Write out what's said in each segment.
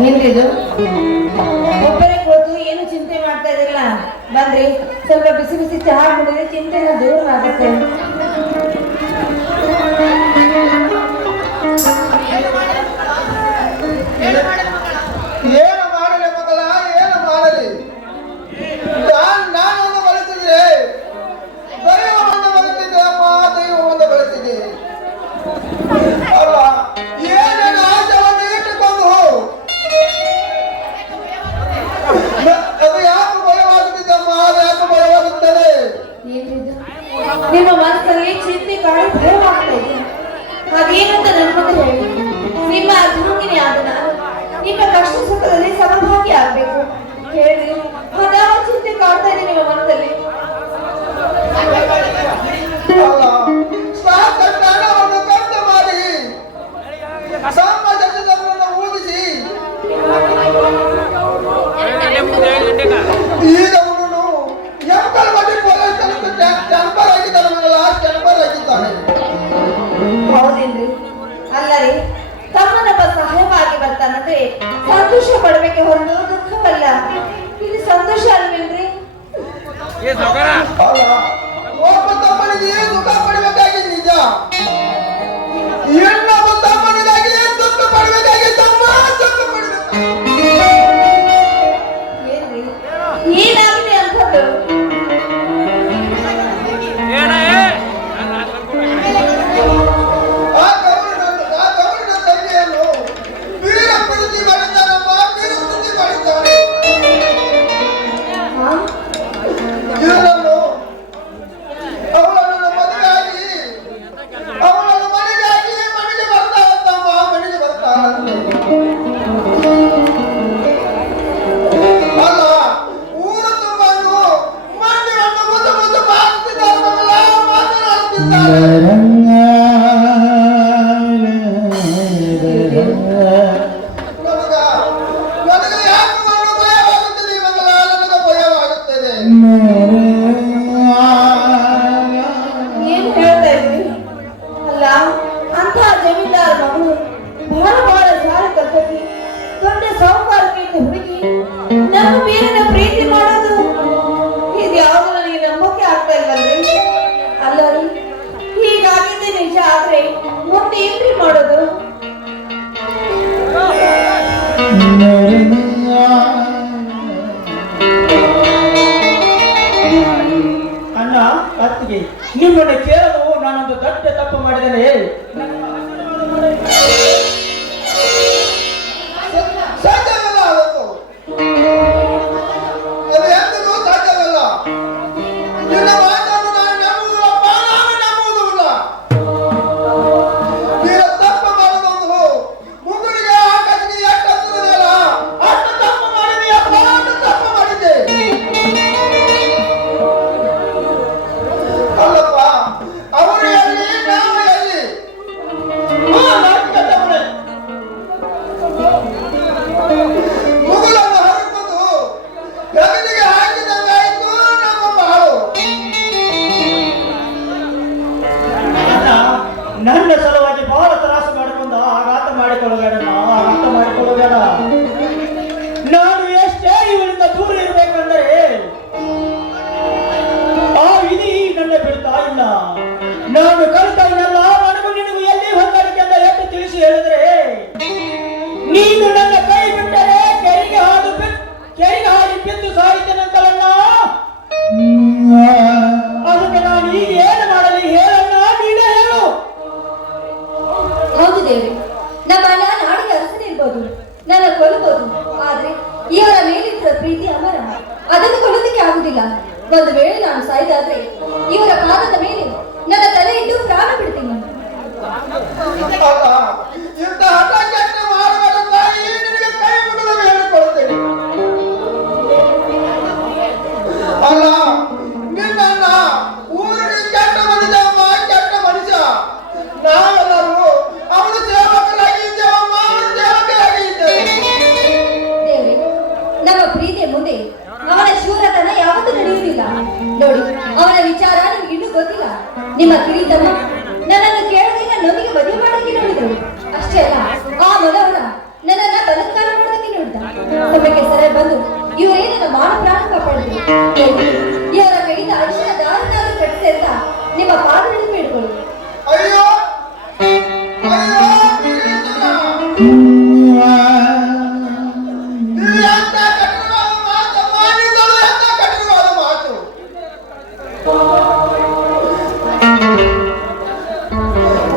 ಏನ್ರಿದು ಒಬ್ಬರೇ ಕೂತು ಏನು ಚಿಂತೆ ಮಾಡ್ತಾ ಇದ್ರಲ್ಲ, ಬಂದ್ರಿ ಸ್ವಲ್ಪ ಬಿಸಿ ಬಿಸಿ ಚಹಾ ಕುಡಿದ್ರೆ ಚಿಂತೆ ದೂರ ಆಗುತ್ತೆ. ಏನು ಮಾಡಲಿ ಮಗಳ, ಏನು ಮಾಡಲಿ? ನಾನೊಂದು ಬಳಸಿದ್ರೆ ದೈವವನ್ನು ಬದುಕಿದ್ದೆ ಅಮ್ಮ, ದೈವವನ್ನು ಬೆಳೆಸಿದೆ ಅಲ್ಲ. ಏನೇನು ಆಶವನ್ನು ಇಟ್ಟುಕೊಂಡು ಅದು ಯಾಕೆ ಭಯವಾಗುತ್ತಿದ್ದಮ್ಮ, ಅದು ಯಾಕೆ ಭಯವಾಗುತ್ತದೆ? ನಿಮ್ಮ ಮನಸ್ಸಲ್ಲಿ ಚಿಂತೆ ಕಾಡಿ ಭಯವಾಗ್ತಾ ಇದೆ. ಅದೇನಂತ ನನ್ನ ಮುಂದೆ ಹೇಳಿ. ನಿಮ್ಮ ಅರ್ಧಾಂಗಿನಿ ಆದ ನಾನು ನಿಮ್ಮ ಕಷ್ಟ ಸುಖದಲ್ಲಿ ಸಮಭಾಗಿ ಆಗ್ಬೇಕು ಹೇಳಿ. ಅದಾವ ಚಿಂತೆ ಕಾಡ್ತಾ ಇದೆ ನಿಮ್ಮ ಮನದಲ್ಲಿ. ಸಾಕಷ್ಟು ಹಣವನ್ನು ಖರ್ಚು ಮಾಡಿ ಸಮಾಜವನ್ನು ಊದಿಸಿ ಈಗ ಎಂಬಲ್ ಬಡ್ಡಿ ಟೆಂಪರ್ ಆಗಿದ್ದಾನೆ ಮಗಳ, ಟೆಂಪರ್ ಆಗಿದ್ದಾನೆ. ಹೌದೇನ್ರಿ? ಅಲ್ಲರಿ, ತಮ್ಮನೊಬ್ಬ ಸಹಾಯವಾಗಿ ಬರ್ತಾನಂದ್ರೆ ಸಂತೋಷ ಪಡ್ಬೇಕೆ ಹೊರತು ದುಃಖವಲ್ಲ. ಇದು ಸಂತೋಷ ಅಲ್ವೇನ್ರಿ? ಒಬ್ಬ ತಮ್ಮನಿಗೆ ಸುಖ ಪಡಬೇಕಾಗಿ ನಿಜ, ಇನ್ನೊಬ್ಬ ತಮ್ಮನಿಗಾಗಿ ದುಃಖ ಪಡಬೇಕಾಗಿ ತಮ್ಮ ದುಃಖ ಪಡಬೇಕು. ಏನ್ರಿ ಏನಾಗಿದೆ ಅಂತದ್ದು? ಆ ಗೌರಿನ ತಂದೆಯನ್ನು ವೀರ ಪ್ರತಿ ಮಾಡಿದ್ದಾನಮ್ಮ, ವೀರ ಪ್ರತಿ ಮಾಡಿದ್ದಾನೆ. ಅವಳನ್ನು ಮದುವೆಯಾಗಿ ಅವಳನ್ನು ಮನೆಗಾಗಿ ಮನೆಗೆ ಬರ್ತಾಳಂತಮ್ಮ, ಮನೆಗೆ ಬರ್ತಾಳಂತೆ. ಅಲ್ಲ, ಊರು ತುಂಬಾನು ಮಂದಿಯನ್ನು ಮುದ್ದು ಮುದ್ದು ಬಾಗ್ತಿದ್ದಾರೆ ಮಗಳ, ಮಾತನಾಡುತ್ತಿದ್ದಾರೆ. ನನಗೆ ಯಾಕೆ ಮಣ್ಣು ಭಯವಾಗುತ್ತದೆ ಮಗಳ, ನನಗೆ ಭಯವಾಗುತ್ತದೆ. ಏನ್ ಹೇಳ್ತಾ ಇದ್ವಿ? ಅಲ್ಲ, ಅಂತ ಜಮೀನ್ದಾರ ಮಗಳು ಬಹಳ ಸಾರಿ ಕರ್ತಕಿ ದೊಡ್ಡ ಸಾಹುಕಾರಕ್ಕಿಂತ ಹುಡುಗಿ ನಮ್ಮ ಮೇಲಿನ ಪ್ರೀತಿ ಮಾಡೋದು ಇದು ಯಾವುದು ನನಗೆ ನಂಬೋಕೆ ಆಗ್ತಾ ಇಲ್ವಲ್ರಿ? ಅಲ್ಲರಿ, ಹೀಗಾಗಿದ್ದೆ ನಿಜ ಆದ್ರೆ ಮುಂದೆ ಏನ್ರಿ ಮಾಡೋದು? ಅಣ್ಣ, ಅತ್ತಿಗೆ, ನಿಮ್ಮನ್ನು ಕೇಳಲು ನಾನೊಂದು ದೊಡ್ಡ ತಪ್ಪು ಮಾಡಿದ್ದೇನೆ. ಸಾಧ್ಯವಿಲ್ಲ, ಅದಕ್ಕೂ ಅದು ಎಂದಿಗೂ ಸಾಧ್ಯವಿಲ್ಲ. ನಿನ್ನ ಮಾತನ್ನು ನಾನು ನಂಬುವುದಪ್ಪ, ನಾನು ನಂಬುವುದಿಲ್ಲ. ನೀನು ತಪ್ಪು ಮಾಡೋದೊಂದು ಮುಗುಳಿಗೆ ಆಕಾಶಕ್ಕೆ ಎಷ್ಟು ಹತ್ತಿರದಲ್ಲ, ಅಷ್ಟು ತಪ್ಪು ಮಾಡಿದೆಯಪ್ಪ, ಅಷ್ಟು ತಪ್ಪು ಮಾಡಿದ್ದೆ. ಅಲ್ಲಪ್ಪ, ಅವರು ಎಲ್ಲಿ, ನಾವು ಎಲ್ಲಿ? ಮುಗುಳನ್ನು ಹರಕೊಂಡು ಜಗತ್ತಿಗೆ ಹಾಕಿದಂಗಾಯ್ತು ನಮ್ಮ ಬಾಳು. ಅಣ್ಣ, ನನ್ನ ಸಲುವಾಗಿ ಬಹಳ ತ್ರಾಸು ಮಾಡಿಕೊಂಡು ಆಘಾತ ಮಾಡಿಕೊಳ್ಳಬೇಡ, ಆಘಾತ ಮಾಡಿಕೊಳ್ಳಬೇಡ. ನಾನು ಎಷ್ಟೇ ಇವರಿಂದ ದೂರ ಇರಬೇಕಂದ್ರೆ ಆ ವಿಧಿ ನನ್ನ ಬಿಡ್ತಾ ಇಲ್ಲ. ನಾನು ಕಲಿತಾ ಇಲ್ಲ, ನನಗೂ ನಿನಗೂ ಎಲ್ಲಿ ಹೊಂದಾಣಿಕೆ ಅಂತ ಎಷ್ಟು ತಿಳಿಸಿ ಹೇಳಿದ್ರೆ ನೀನು ನನ್ನ ಕೈ ಬಿಟ್ಟರೆ ಕೆರೆಗೆ ಹಾಡಿ ಬಿದ್ದು ಸಾಯಿತೇನಂತಲಣ್ಣ. ಅದಕ್ಕೆ ನಾನು ಈಗ ಏನು ಮಾಡಲಿ ಹೇಳಣ್ಣ, ನೀನೇ ಹೇಳು. ಹೌದು ದೇವಿ, ನಮ್ಮ ಅಣ್ಣ ನಾಡಿನ ಅರಸನಿರ್ಬೋದು, ನನ್ನ ಕೊಲ್ಲಬಹುದು. ಆದ್ರೆ ಇವರ ಮೇಲಿರುವ ಪ್ರೀತಿ ಅಮರ, ಅದನ್ನು ಕೊಲ್ಲೋದಕ್ಕೆ ಆಗುದಿಲ್ಲ. ಒಂದು ವೇಳೆ ನಾನು ಸಾಯ್ದಾದ್ರೆ ಇವರ ಪಾದದ ಮೇಲೆ ನನ್ನ ತಲೆ ಇಟ್ಟು ಪ್ರಾಣ ಬಿಡ್ತೀನಿ. ಅಲ್ಲ, ಇಂಥ ಹಠ ಕೆಟ್ಟ ಮಾಡಬೇಡ ತಾಯಿ, ನಿನಗೆ ಕೈ ಮುಗಿದು ಹೇಳಿಕೊಳ್ತೇನೆ. ಅಲ್ಲ, ನಿನ್ನಣ್ಣ ಊರಿಗೆ ಕೆಟ್ಟ ಮನುಷ್ಯ ಅಮ್ಮ, ಕೆಟ್ಟ ಮನುಷ್ಯ. ನಾವೆಲ್ಲರೂ ಅವನು ಸೇವಕರಾಗಿ ಇದ್ದೇವಮ್ಮ, ಅವನು ಸೇವಕರಾಗಿ ಇದ್ದೇವೆ. ದೇವ್ರೆ, ನಮ್ಮ ಪ್ರೀತಿಯ ಮುಂದೆ ಅವನ ಶೂರತನ ಯಾವತ್ತೂ ನಡೆಯುವುದಿಲ್ಲ. ನೋಡಿ, ಅವನ ವಿಚಾರ ನಿಮ್ಗೆ ಇನ್ನೂ ಗೊತ್ತಿಲ್ಲ. ನಿಮ್ಮ ಕಿರಿತಮ್ಮ ನನ್ನನ್ನು ಕೇಳದೆ ನಮಗೆ ಮದುವೆ ಮಾಡಕ್ಕೆ ನೋಡಿದ್ರು. ಅಷ್ಟೇ ಅಲ್ಲ, ಆ ಮನವರ ನನ್ನನ್ನ ಬಲತ್ಕಾರ ಮಾಡೋದಕ್ಕೆ ಮಾಡಿದ್ದ. ಸಮಯಕ್ಕೆ ಸರಿ ಬಂದು ಇವರೇ ನನ್ನ ಮಾನ ಪ್ರಾಣ ಕಾಪಾಡಿದ್ರು. ಇವರ ಕೈಯಿಂದ ಅರಿಶಿನ ದಾರನಾದ್ರೂ ಕಟ್ಟಿಸಿ ಅಂತ ನಿಮ್ಮ ಪಾದಗಳನ್ನು ಬೇಡ್ಕೊಳ್ಳಿ. ಅಯ್ಯೋ ಅಯ್ಯೋ ವೀರೇಶ್ವರ, ಇದು ಎಂತ ಕಠಿಣವಾದ ಮಾತು ಮಾಡಿದಳು, ಎಂತ ಕಠಿಣವಾದ ಮಾತು.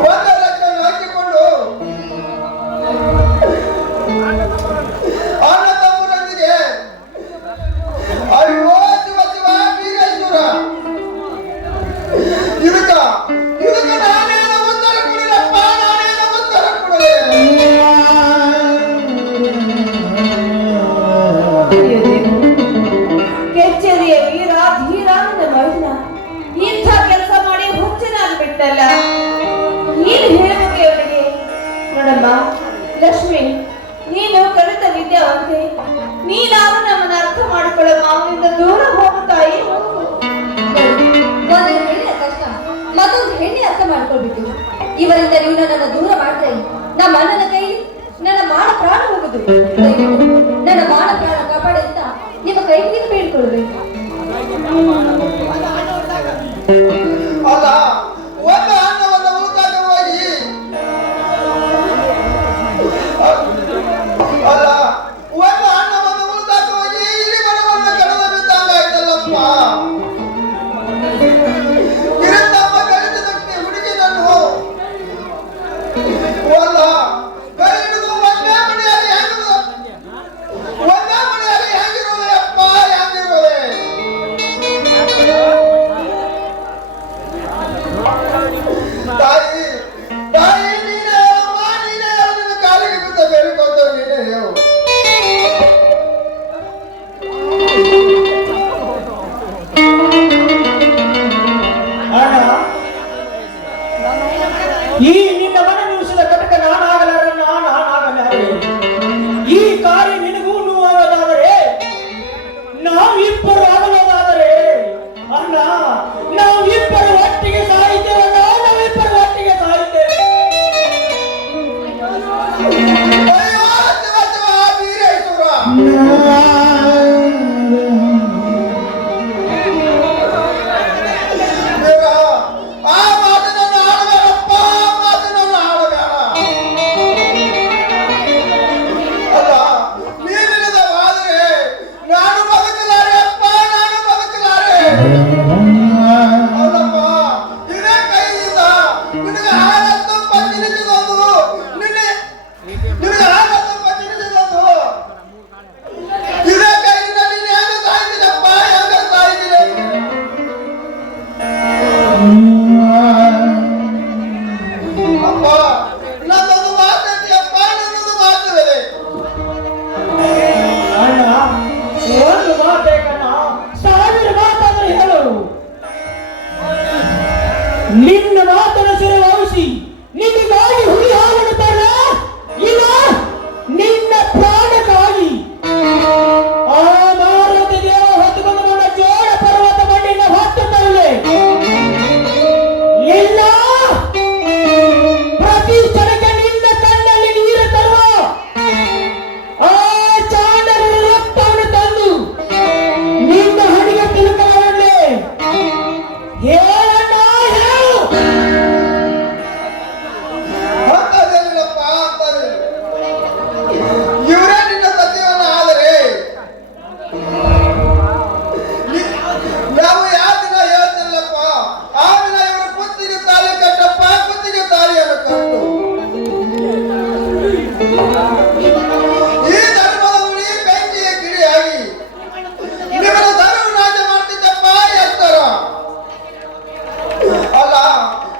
ಒಂದರಕ್ಕನ್ನು ಹಾಕಿಕೊಂಡು ಅಣ್ಣ ತಮ್ಮರೊಂದಿಗೆ ಅಯ್ಯೋ ಶಿವ ಶಿವ ವೀರೇಶ್ವರ, ಇದಕ್ಕ ನಾನೇನು ಉತ್ತರ ಕೊಡಲಪ್ಪ, ನಾನೇನು ಉತ್ತರ ಕೊಡಲೇ. ಕೆಚ್ಚೆದೆಯ ವೀರ ಧೀರ ನನ್ನ ಮೈದನ ಇಂಥ ಕೆಲಸ ಮಾಡಿ ಹುಚ್ಚನಾಗ್ಬಿಟ್ಟಲ್ಲ. ನೀನು ಹೇಳಬೇಕು ಅವನಿಗೆ, ನೋಡಮ್ಮ ಲಕ್ಷ್ಮಿ, ನೀನು ಕಲಿತ ವಿದ್ಯಾವಂತೆ, ನೀನಾದ್ರೂ ನಮ್ಮನ್ನ ಅರ್ಥ ಮಾಡಿಕೊಳ್ಳಮ್ಮ. ಅವನಿಂದ ದೂರ ಹೋಗುತ್ತಾಯಿ. ಒಂದು ಹೆಣ್ಣಿನ ಕಷ್ಟ ಮತ್ತೊಂದು ಹೆಣ್ಣೆ ಅರ್ಥ ಮಾಡ್ಕೊಳ್ಬಿಟ್ಟು ಇವರಿಂದ ನೀವು ನನ್ನನ್ನು ದೂರ ಮಾಡ್ತಾ ಇಲ್ಲ. ನಮ್ಮ ಅಣ್ಣನ ಕೈ ನನ್ನ ಮಾನ ಪ್ರಾಣ ಹೋಗುದು. ದಯವಿಟ್ಟು ನನ್ನ ಮಾನ ಪ್ರಾಣ ಕಾಪಾಡಿ ಅಂತ ನಿಮ್ಮ ಕೈಗೆ ಬೇಡ್ಕೊಳ್ಬೇಕು. ಅಲ್ಲ, ಒಂದು ಅನ್ನವನ್ನು ಉಳಿದಾಗ ಹೋಗಿ ಅಲ್ಲ ಒಂದು ಅನ್ನವನ್ನು ಉಳಿದಾಗ ಹೋಗಿ ಇಡೀ ಮನವನ್ನು ಕಳೆದ ಬಿದ್ದಂಗಾಯ್ತಲ್ಲಪ್ಪ. ಕಿರಂತಮ್ಮ ಕಲಿತದಕ್ಕೆ ಹುಡುಗಿನನ್ನು ಅಲ್ಲ ಕೈ ಹಿಡಿದು ಒಂದೇ ಮನೆಯಲ್ಲಿ ಹೆಂಗಿರೋದೆ ಅಪ್ಪ, ಹೆಂಗಿರೋದೆ. ತಾಯಿ ತಾಯಿ ನೀನೇ ಅಮ್ಮ, ನೀನೇ ನಿನ್ನ ಕಾಲಿಗೆ ಬಿದ್ದ ಬೇಡಿಕೊಂಡು ನೀನೇ ಹೇಳು. ಅಣ್ಣ, ಈ ನಿನ್ನ ಮನ ನಿಲ್ಲಿಸಿದ ಕಟಕ ನಾನಾಗಲಾರೆ. ಈ ಕಾರ್ಯ ನಿನಗೂ ನೋವಾಗದಾದರೆ, ನಾವಿಬ್ಬರು ಆಗಲಾದರೆ ಅಣ್ಣ, ನಾವಿಬ್ಬರು ಒಟ್ಟಿಗೆ ಸಾಹಿತ್ಯವನ್ನ ನಾವಿಬ್ಬರು ಒಟ್ಟಿಗೆ ಸಾಹಿತ್ಯವೆ. ಅಯ್ಯೋ ಶಿವ ಶಿವ ವೀರೇಶ್ವರ, ಆ ಮಾತನ್ನು ಆಡಬೇಡಪ್ಪ, ಆ ಮಾತನ್ನು ಆಡಬೇಡ. ಅಲ್ಲ, ನೀನಿಲ್ಲದವಾದರೆ ನಾನು ಬದುಕಲಾರೆ ಅಪ್ಪ, ನಾನು ಬದುಕಲಾರೆ. ಅಲ್ಲಪ್ಪ, ಇದೇ ಕೈಯಿಂದ ನಿನಗೆ ಹಾಲನ್ನು ಪಂಚಿನಿಸಿದೊಂದು ನಿನಗೆ ಹಾಲನ್ನು ಪಂಚಿನಿಸಿದೊಂದು ಇದೇ ಕೈಯಿಂದ ನೀನು ಹೆಂಗ ಸಾಯ್ತಿದಪ್ಪ, ಹೆಂಗ ಸಾಯ್ತಿದೆ. ಅಪ್ಪ, ನನ್ನೊಂದು ಮಾತಂತಿಯಪ್ಪ, ನನ್ನೊಂದು ಮಾತುವಿದೆ. ಅಣ್ಣ, ಒಂದು ಮಾತೇ ಕಣ್ಣ, 1000 ಮಾತಾದ್ರೆ ಹೇಳು. ನಿನ್ನ ಮಾತನ ಸಿರೆ ವಹಿಸಿ ನಿನಗಾಗಿ ಹುಲಿ ಹಾಡುತ್ತಾರ, ಇಲ್ಲ ನಿನ್ನ ಪ್ರಾಣಕ್ಕಾಗಿ ಆ ಮಾರುತಿ ದೇವ ಹೊತ್ತುಕೊಂಡು ಬಂದ ಜೋಡ ಪರ್ವತ ಮಣ್ಣಿನ ಹೊತ್ತುತ್ತಲೇ ಇಲ್ಲ ಪ್ರತಿ ಕ್ಷಣಕ್ಕೆ ನಿನ್ನ ಕಣ್ಣಲ್ಲಿ ನೀರು ತರುವ ಆ ಚಾಂಡನ ರಕ್ತವನ್ನು ತಂದು ನಿನ್ನ ಹಣಿಗೆ ತಿರುಕಲೇ ಹೇಳಣ್ಣ, ಹೇಳು. ಅಂತದೇನಿಲ್ಲಪ್ಪ, ಅಂತದೇನಿಲ್ಲ. ಇವರೇ ನಿನ್ನ ಸತ್ಯವನ್ನು ಆದರೆ ನಾವು ಯಾವ ದಿನ ಹೇಳ್ತಿಲ್ಲಪ್ಪ, ಆ ದಿನ ಇವರು ಕುತ್ತಿಗೆ ತಾಳಿ ಕಟ್ಟಪ್ಪ, ಕುತ್ತಿಗೆ ತಾಳಿಯನ್ನು ಕಟ್ಟು. ಈ ಧರ್ಮದ ಉಳಿ ಬೆಂಕಿಯ ಕಿಡಿಯಾಗಿ ನಿಮ್ಮನ್ನು ಧರ್ಮನಾಶ ಮಾಡ್ತಿದ್ದಪ್ಪ ಎತ್ತರ. ಅಲ್ಲ,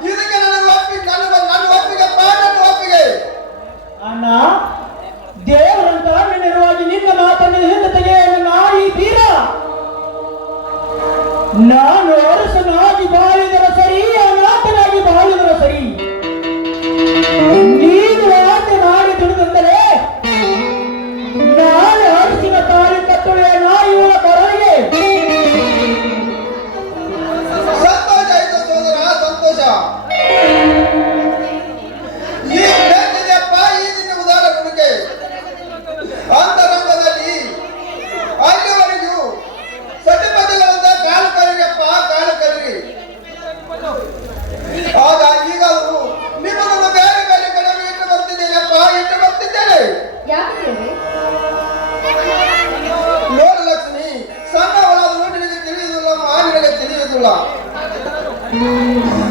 ಇದಕ್ಕೆ ನನ್ನ ಒಪ್ಪಿಗೆಪ್ಪ, ನನ್ನ ಒಪ್ಪಿಗೆ. ಅಣ್ಣ, ದೇವರಂತ ನಿನ್ನಿರುವಾಗಿ ನಿನ್ನ ಮಾತನ್ನು ಹಿಂದೆ ತೆಗೆಯಲು ನಾಯಿ ತೀರ. ನಾನು ಅರಸನಾಗಿ ಬಾಳಿದರ ಸರಿ, ಅನಾಥನಾಗಿ ಬಾಳಿದರ ಸರಿ. ನೀನು ಆಜ್ಞೆ ಮಾಡಿ ದುಡಿದಂದರೆ ನಾನು ಅರಸಿನ ತಾಳಿ ಕಟ್ಟುವೆ ನಾಯಿಗಳ ಕರಳಿಗೆ. ಸಂತೋಷ ಆಯ್ತು ಸೋದರ, ಸಂತೋಷ. ಈ ಬೆಂಕಿದೆಯಪ್ಪ, ಈ ದಿನ ಉದಾರ ಯಾಕೆ ದೇವ್ರೆ? ನೋಡು ಲಕ್ಷ್ಮಿ, ಸಣ್ಣವಳಾದರೂ ನಿನಗೆ ತಿಳಿಯುವುದಿಲ್ಲ, ನಿನಗೆ ತಿಳಿಯುವುದಿಲ್ಲ.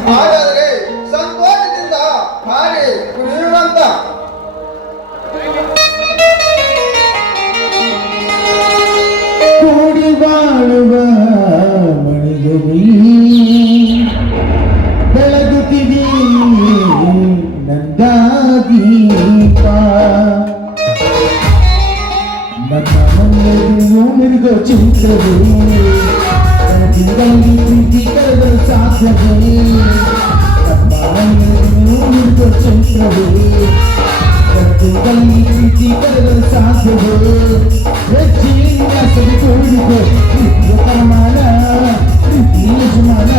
ಹಾಗಾದರೆ ಸಂತೋಷದಿಂದ ಹಾಡಿ ಕುಣಿಯುವಂತ. ಕೂಡಿ ಬಾಳುವ ಮಣಿಯಲ್ಲಿ ಬೆಳಗುತ್ತಿದೆ ನಂದ ದೀಪ. ನನ್ನ ಮನೆಯಲ್ಲಿಯೂ ಮಿರುಗೋ ಚಿತ್ರವೇ ಕನಸಿನಲ್ಲಿ ಪ್ರೀತಿ ಕರೆದರೂ ಸಾಧ್ಯವೇ. ನಮ್ಮ ಮನೆಯಲ್ಲಿಯೂ ಮಿರುಗೋ ಚಿತ್ರವೇ ಕನಸಿನಲ್ಲಿ ಪ್ರೀತಿ ಕರೆದರೂ ಸಾಧ್ಯವೇ. ಹೆಚ್ಚಿನ ಸರಿ ಕೂಡಿಕೋ ಪ್ರೀತಿಯ ಪ್ರಮಾಣ ಪ್ರೀತಿಯ ಸಮಾನ.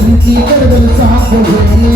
ಪ್ರೀತಿ ಕರೆದಲು ಸಾಧ್ಯವೇ.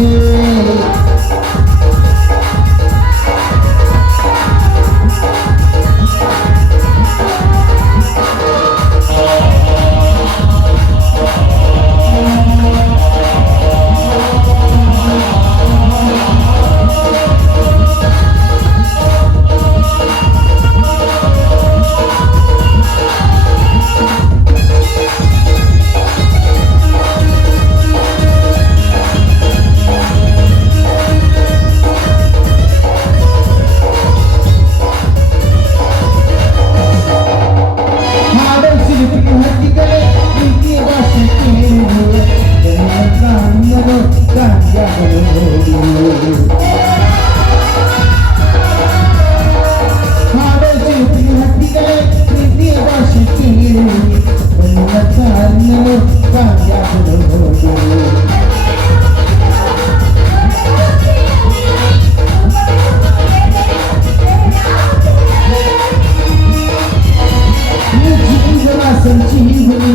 ಸಂಜೀವನಿ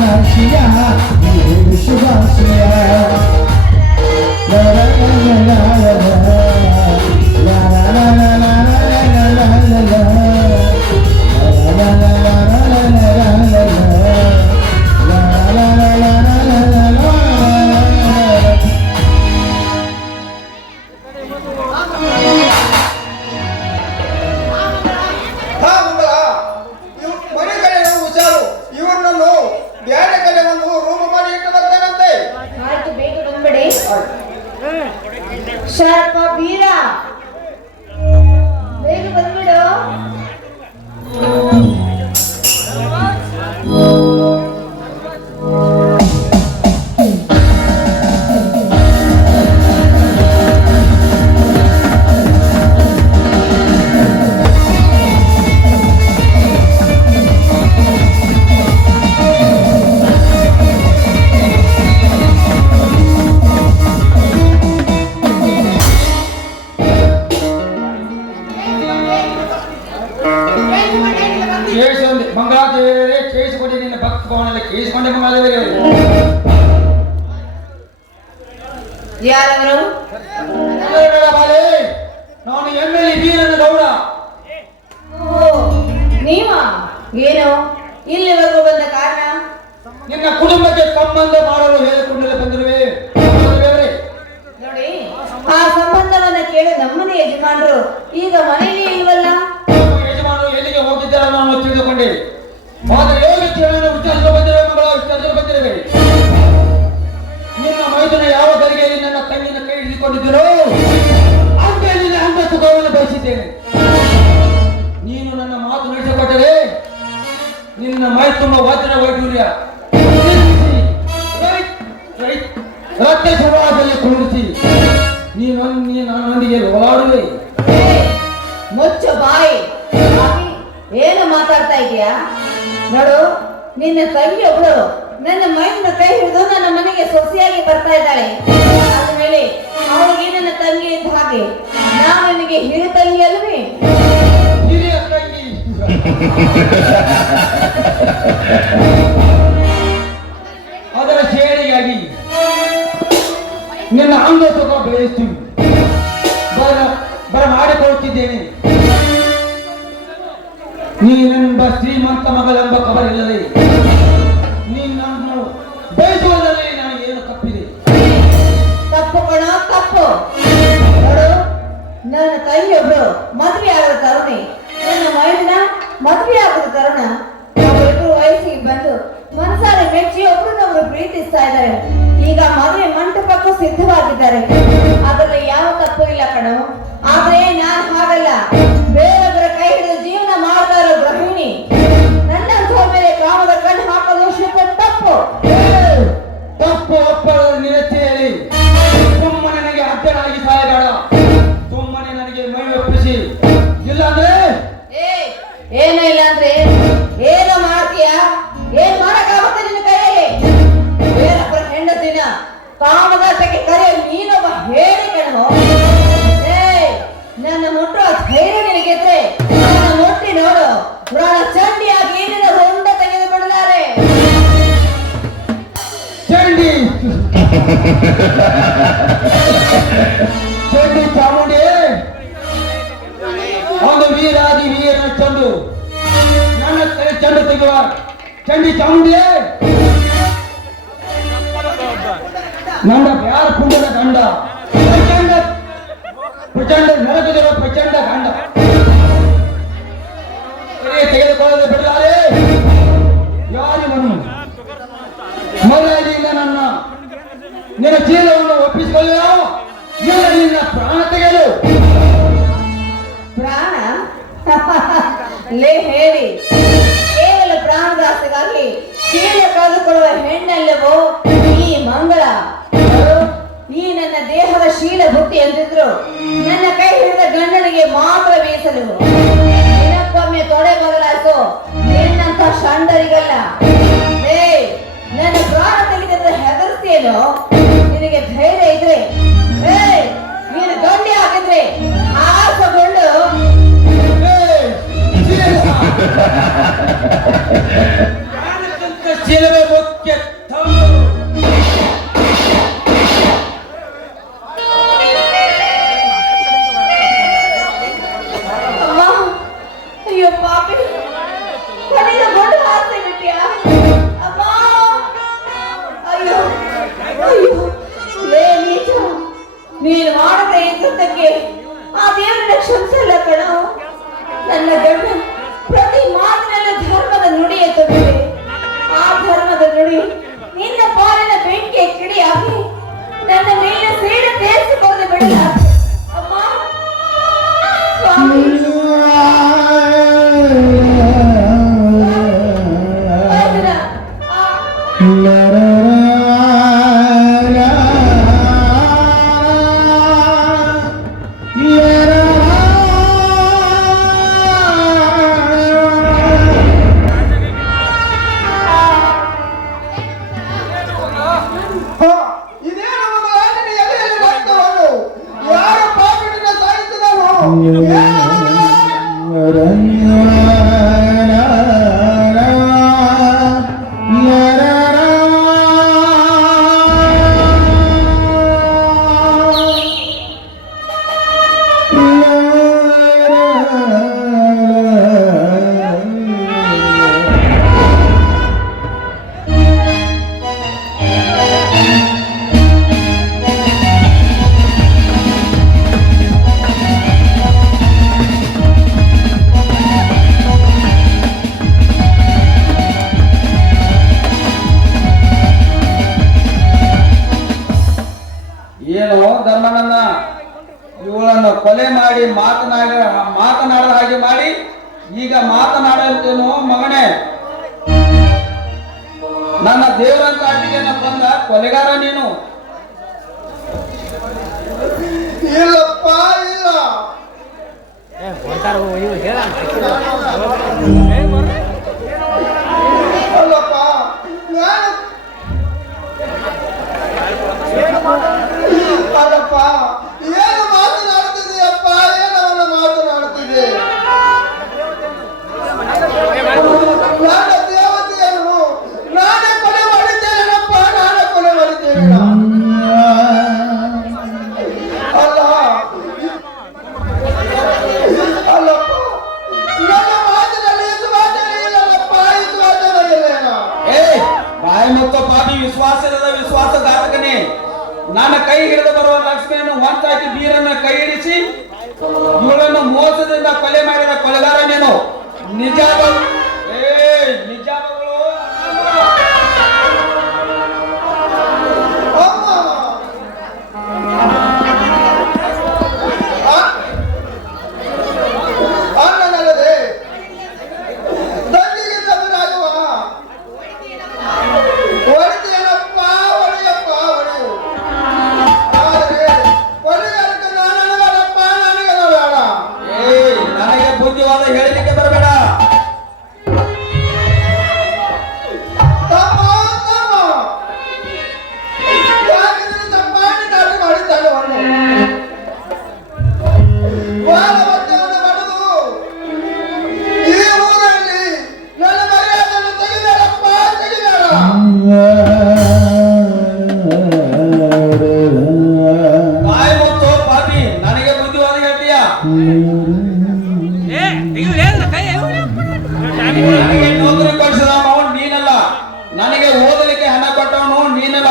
ನಾಶಿಯ ಶುಭಾಶಯ. ಬೇರೆ ಕಡೆ ಒಂದು ರೂಮ್ ಮಾಡಿ ಇಟ್ಟು ಬರ್ತೇನಂತೆ. ಆಯ್ತು, ಬೇಗ ಬಂದ್ಬಿಡಿ. ಶಾರ್ಪ ಬೀರ, ಬೇಗ ಬಂದ್ಬಿಡು. ಮಂಗಳಾದೇವಿ ಕೇಳಿಸಿಕೊಂಡೆ, ನಿನ್ನ ಭಕ್ತ ಭವನದಲ್ಲಿ ಕೇಳಿಸಿಕೊಂಡೆ ಮಂಗಳಾದೇವಿ. ಯಾರವರು? ನಾನು MLA ವೀರನ ಗೌಡ. ನೀವಾ? ಏನು ಇಲ್ಲಿವರೆಗೂ ಬಂದ ಕಾರಣ? ನಿನ್ನ ಕುಟುಂಬಕ್ಕೆ ಸಂಬಂಧ ಮಾಡಲು ಹೇಳಿಕೊಂಡೇ ಬಂದಿರುವೆ. ನೋಡಿ, ಆ ಸಂಬಂಧವನ್ನ ಕೇಳಿ ನಮ್ಮನೆ ಯಜಮಾನರು ಈಗ ಮನೆಯಲ್ಲಿ ಇಲ್ವಲ್ಲ. ಯಜಮಾನರು ಎಲ್ಲಿಗೆ ಹೋಗಿದ್ದಾರೆ ನಾನು ತಿಳಿದುಕೊಂಡೆ. ಆದರೆ ಯೋಗ್ಯತೆಯನ್ನು ವಿಚಾರಿಸಲು ಬಂದಿರುವ ಮಗಳ ವಿಚಾರಿಸಲು ಬಂದಿರುವೆ. ನಿನ್ನ ಮೈದುನ ಯಾವ ಗರಿಗೆಯಲ್ಲಿ ನನ್ನ ತಂಗಿನ ಕೈ ಹಿಡಿದುಕೊಂಡಿದ್ದೀರೋ ಅಂತೆ ನಿನ್ನ ಅಂಗ ಸುಖವನ್ನು ಬಯಸಿದ್ದೇನೆ. ನೀನು ನನ್ನ ಮಾತು ನಡೆಸಿಕೊಟ್ಟರೆ ನಿನ್ನ ಮೈ ತುಂಬ ವಜ್ರ ವೈಡೂರ್ಯ ರಕ್ತ ಸಮಾಜದಲ್ಲಿ ಕುಳಿಸಿ ನನ್ನೊಂದಿಗೆ ಓಡಾಡುವೆ. ಮುಚ್ಚ ಬಾಯಿ, ಏನು ಮಾತಾಡ್ತಾ ಇದೀಯಾ? ನೋಡು, ನಿನ್ನ ತಂಗಿ ಒಬ್ಳು ನನ್ನ ಮೈನ ಕೈ ಹಿಡಿದು ನನ್ನ ಮನೆಗೆ ಸೊಸೆಯಾಗಿ ಬರ್ತಾ ಇದ್ದಾಳೆ. ಆದ್ಮೇಲೆ ಅವಳಿಗೆ ನನ್ನ ತಂಗಿ ಇದ್ದ ಹಾಗೆ ನಾವು ನಿನಗೆ ಹಿರಿಯ ತಂಗಿ ಅಲ್ವೇ? ಹಿರಿಯ ತಂಗಿ ಅದರ ಸೇರಿಗಾಗಿ ನಿನ್ನ ಅಂಗ ಸುಖ ಬೇಯಿಸ್ತೀವಿ ಬರ ಮಾಡಿಕೊಳ್ಳುತ್ತಿದ್ದೇನೆ. ನೀನೆಂಬ ಶ್ರೀಮಂತ ಮಗಳೆಂಬ ಖಬರಿಲ್ಲದೆ ನೀನನ್ನು ಬಯಸುವುದರಲ್ಲಿ ನನಗೇನು ತಪ್ಪಿದೆ? ತಪ್ಪು ಕಣ, ತಪ್ಪು. ನೋಡು, ನನ್ನ ತಂಗಿಯೊಬ್ರು ಮದುವೆ ಆಗದ ತರುಣಿ, ನನ್ನ ಮೈದನ ಮದುವೆ ಆಗದ ತರುಣ. ಅವರಿಬ್ಬರು ವಯಸ್ಸಿಗೆ ಬಂದು ಮನಸಾರೆ ಮೆಚ್ಚಿ ಒಬ್ರನ್ನೊಬ್ರು ಪ್ರೀತಿಸ್ತಾ ಇದ್ದಾರೆ. ಈಗ ಮದುವೆ ಮಂಟಪಕ್ಕೂ ಸಿದ್ಧವಾಗಿದ್ದಾರೆ. ಅದರಲ್ಲಿ ಯಾವ ತಪ್ಪು ಇಲ್ಲ ಕಣೋ. ಆದ್ರೆ ನಾನು ಹಾಗಲ್ಲ. ಬೇರೊಬ್ಬರ ಕೈ ಹಿಡಿದು ಜೀವನ ಮಾಡ್ತಾ ಇರೋ ಗೃಹಿಣಿ. ನನ್ನ ಮೇಲೆ ಕಾಮದ ಕಣ್ಣು ಹಾಕಲು ಶುದ್ಧ ತಪ್ಪು. ತಪ್ಪು ಒಪ್ಪದ ನಿರತೆಯಲ್ಲಿ ಸುಮ್ಮನೆ ನನಗೆ ಅಡ್ಡನಾಗಿ ಸಾಯಬೇಡ. ಸುಮ್ಮನೆ ನನಗೆ ಮೈ ಒಪ್ಪಿಸಿ, ಇಲ್ಲಾಂದ್ರೆ ಏನು ಇಲ್ಲ ಅಂದ್ರೆ ಏನು ಮಾಡ್ತೀಯ? ಏನ್ ಮಾಡಕ್ಕಾಗುತ್ತೆ ನಿನ್ನ ಕೈಯಲ್ಲಿ? ಬೇರೊಬ್ಬರ ಹೆಂಡತಿನ ಕಾಮದಾಟಕ್ಕೆ ಕರೆಯ ನೀನೊಬ್ಬ ಹೇಳಿ ಕಣೋ. ನನ್ನ ಮುಟ್ಟುವ ಧೈರ್ಯ ನಿನಗಿದ್ರೆ ನನ್ನ ಮುಟ್ಟಿ ನೋಡು. ಪ್ರಾಣ ಚಂಡಿಯಾಗಿ ನಿನ್ನ ಹೊಂಡ ತೆಗೆದು ಬಿಡಲಾರೆ. ಚಂಡಿ ಚಂಡಿ ಚಾಮುಂಡಿ ಒಂದು ವೀರಾದಿ ವೀರನ ಚಂಡು ನನ್ನ ತಲೆ ಚಂಡು ತೆಗೆಯುವ ಚಂಡಿ ಚಾಮುಂಡಿ ನನ್ನ ಯಾರ ಪುಂಡದ ಗಂಡ ಪ್ರಚಂಡ ಪ್ರಚಂಡ ನರಕದಿರುವ ಪ್ರಚಂಡ ಗಂಡ ತೆಗೆದುಕೊಳ್ಳದೆ ಬಿಡಲಾರೆ. ಯಾರಿವನು ಮೊದಲಿನಿಂದ ನಿನ್ನ ಚೀಲವನ್ನು ಒಪ್ಪಿಸಿಕೊಳ್ಳೋ ಇಲ್ಲ ನಿನ್ನ ಪ್ರಾಣ ತೆಗೆಯಲು. ಪ್ರಾಣ ಲೇ ಹೇಳಿ, ಕೇವಲ ಪ್ರಾಣದಾಸೆಗಾಗಿ ಚೀಲ ಕಳೆದುಕೊಳ್ಳುವ ಹೆಣ್ಣಲ್ಲವೋ ಈ ಮಂಗಳ? ಈ ನನ್ನ ದೇಹದ ಶೀಲ ಬುಟ್ಟಿ ಎಂದಿದ್ರು ನನ್ನ ಕೈ ಹಿಡಿದ ಗಂಡನಿಗೆ ಮಾತ್ರ ಮೀಸಲು. ದಿನಕ್ಕೊಮ್ಮೆ ತೊಡೆ ಬದಲಾಯಿಸೋ ನಿನ್ನಂತ ಷಂಡರಿಗಲ್ಲ. ನನ್ನ ಪ್ರಾಣ ತೆಗೆದ ಹೆದರ್ತಿಯೇನೋ? ನಿನಗೆ ಧೈರ್ಯ ಇದ್ರೆ ನೀನು ಗಂಡಿ ಹಾಕಿದ್ರೆ ಆಸೆಗೊಂಡು ಚೀಲವೇ ಮುಖ್ಯ. ಅಮ್ಮ, ಅಯ್ಯೋ ಪಾಪಿ, ಕಣ್ಣಿನ ಗೊಂಡು ಹಾಕ್ತಾ ಬಿಟ್ಟಿಯಾ ಅಮ್ಮ? ಅಯ್ಯೋ ಅಯ್ಯೋ, ಲೇ ನೀಚ, ನೀನು ಮಾಡದ ಈ ಕೃತ್ಯಕ್ಕೆ ಆ ದೇವರನ್ನ ಕ್ಷಮಿಸಲ್ಲ ಕಣೋ. ನನ್ನ ಗಂಡ ಪ್ರತಿ ಮಾತಿನಲ್ಲೂ ಧರ್ಮದ ನುಡಿಯ ತುಂಬಿದೆ. ಆ ಧರ್ಮದ ನುಡಿ ನಿನ್ನ ಪಾಲಿನ ಬೆಂಕಿಯ ಕಿಡಿಯಾಗಿ ನನ್ನ ಮೇಲಿನ ಸೇಡು ತೀರಿಸಿಕೊಂಡು ಬಿಡಲ್ಲ ಅಮ್ಮ. ಸ್ವಾಮಿ, ಅದನ್ನ ಇದೇನು ಒಂದು ಆಂಟನಿ ಎಲೆಯಲ್ಲಿ ರಕ್ತವನ್ನು ಯಾರು ಪಾಪಿನಿಂದ ಸಾಯಿಸಿದನು? ಏನು ಧರ್ಮನನ್ನ ಇವಳನ್ನು ಕೊಲೆ ಮಾಡಿ ಮಾತನಾಡದ ಹಾಗೆ ಮಾಡಿ ಈಗ ಮಾತನಾಡೇನು ಮಗನೇ? ನನ್ನ ದೇವರಂತ ಅಟ್ಟಿಗೆನ ಬಂದ ಕೊಲೆಗಾರ ನೀನು. ಇಲ್ಲಪ್ಪ, ಇಲ್ಲ. ಅಲ್ಲಪ್ಪ, ನಾನು ಅಲ್ಲಪ್ಪ, ಏನು ಮಾತನಾಡ್ತಿದೆಯಪ್ಪ? ಏನವನ್ನ ಮಾತನಾಡ್ತಿದೆ? ಪಾಪಿ ವಿಶ್ವಾಸದ ವಿಶ್ವಾಸಘಾತಕನೇ, ನನ್ನ ಕೈ ಹಿಡಿದು ಬರುವ ಲಕ್ಷ್ಮಿಯನ್ನು ಹೊಂಚಾಕಿ ಬೀರನ್ನ ಕೈ ಹಿಡಿಸಿ ಇವಳನ್ನು ಮೋಸದಿಂದ ಕೊಲೆ ಮಾಡಿದ ಕೊಲೆಗಾರ ನೀನು. ನಿಜಾಮಗಳು ಅನ್ನನಲ್ಲದೆ ದಂಡಿಗೆ ಸಮನಾಗುವ ಹೊಡಿತೀಯನಪ್ಪ, ಹೊಡಿಯಪ್ಪ ಹೊಡೆಯು. ಆದರೆ ಹೊಡೆಯಲಿಕ್ಕೆ ನಾನನ್ನು ಬೇಡಪ್ಪ, ನನಗೆ ಬೇಡ. ನನಗೆ ಬುದ್ಧಿವಾದ ಹೇಳಲಿಕ್ಕೆ ಬರಬೇಡ. ತಮ್ಮ ಯಾಕೆಂದ್ರೆ ತಪ್ಪಾಗಿ ದಾಳಿ ಮಾಡಿದ್ದಾನೆ ಅವನು. ಬಾಲವತ್ತವನ್ನು ಪಡೆದು ಈ ಊರಲ್ಲಿ ನನ್ನ ಮರ್ಯಾದೆಯನ್ನು ತೆಗಿಬೇಡಪ್ಪ, ತೆಗಿಬೇಡ. ಬಾಯಿ ಮುಚ್ಚು ಪಾಪಿ, ನನಗೆ ಬುದ್ಧಿವಾದ ಹೇಳ್ತೀಯ. ನನಗೆ ನೌಕರಿ ಕೊಡಿಸಿದ ಅವನು ನೀನಲ್ಲ, ನನಗೆ ಓದಲಿಕ್ಕೆ ಹಣ ಕೊಟ್ಟವನು ನೀನಲ್ಲ.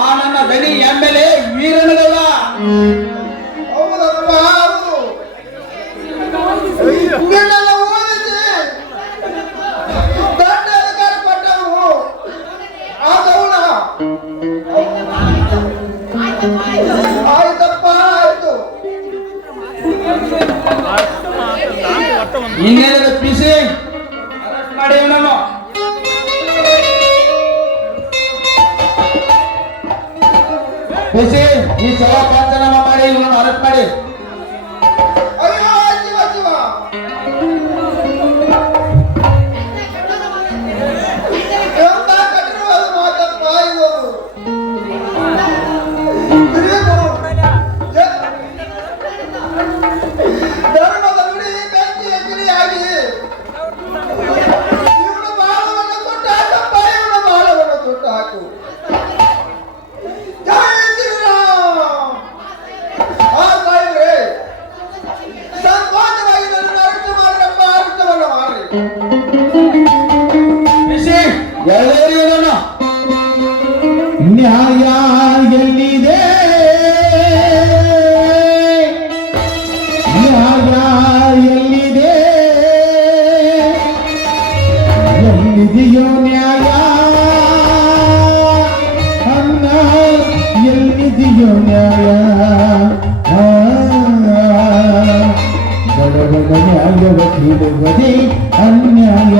ಆ ನನ್ನ ದನಿ ಎಮ್ಮೆಲೆ ವೀರನಗಲ್ಲ. ಹೌದಪ್ಪ, ಹೌದು. ನಿನ್ನೆಲ್ಲ ಓದಿಸಿ ದೊಡ್ಡ ಅಧಿಕಾರ ಕೊಟ್ಟವನು ಆದವನ. ಆಯ್ತಪ್ಪ, ಆಯ್ತು. ಇನ್ನೇನಿದೆ ಪಿಸಿ ಅರೆಸ್ಟ್ ಮಾಡಿ ಇವನನ್ನು. ಪಿಸಿ ಈ ಸಲ ಪಂಚನಾಮ ಮಾಡಿ ಇವನನ್ನು ಅರೆಸ್ಟ್ ಮಾಡಿ. ಅಯ್ಯೋ ಶಿವ ಶಿವ, ಎಂತ ಕಠಿಣವಾದ ಮಾತಪ್ಪ ಇದು. ಧರ್ಮದ ನುಡಿ ಬೆಂಕಿಯ ಗಿರಿಯಾಗಿ ಇವನು ಬಾಳವನ್ನು ಸುಟ್ಟು ಹಾಕಪ್ಪ, ಇವನು ಬಾಳವನ್ನು ಸುಟ್ಟು ಹಾಕು. ಜೈ ಶ್ರೀರಾಮ್. ಆ ಸಾಯಿಬ್ರೆ, ಸಂಕೋಚವಾಗಿ ನನ್ನನ್ನು ಅರೆಸ್ಟ್ ಮಾಡ್ರಪ್ಪ, ಅರೆಸ್ಟವನ್ನು ಮಾಡ್ರಿ. ಪಿಸಿ ಎಲ್ಲರೂ ಇವನನ್ನು. ನ್ಯಾಯ ಎಲ್ಲಿದೆ, ನ್ಯಾಯ ಎಲ್ಲಿದೆ, ಎಲ್ಲಿದೆಯೋ ನ್ಯಾಯ ಅನ್ನ, ಎಲ್ಲಿದೆಯೋ ನ್ಯಾಯ. ಬಡವನ ನ್ಯಾಯವ ಕೇಳುವುದೇ ಅನ್ಯಾಯ.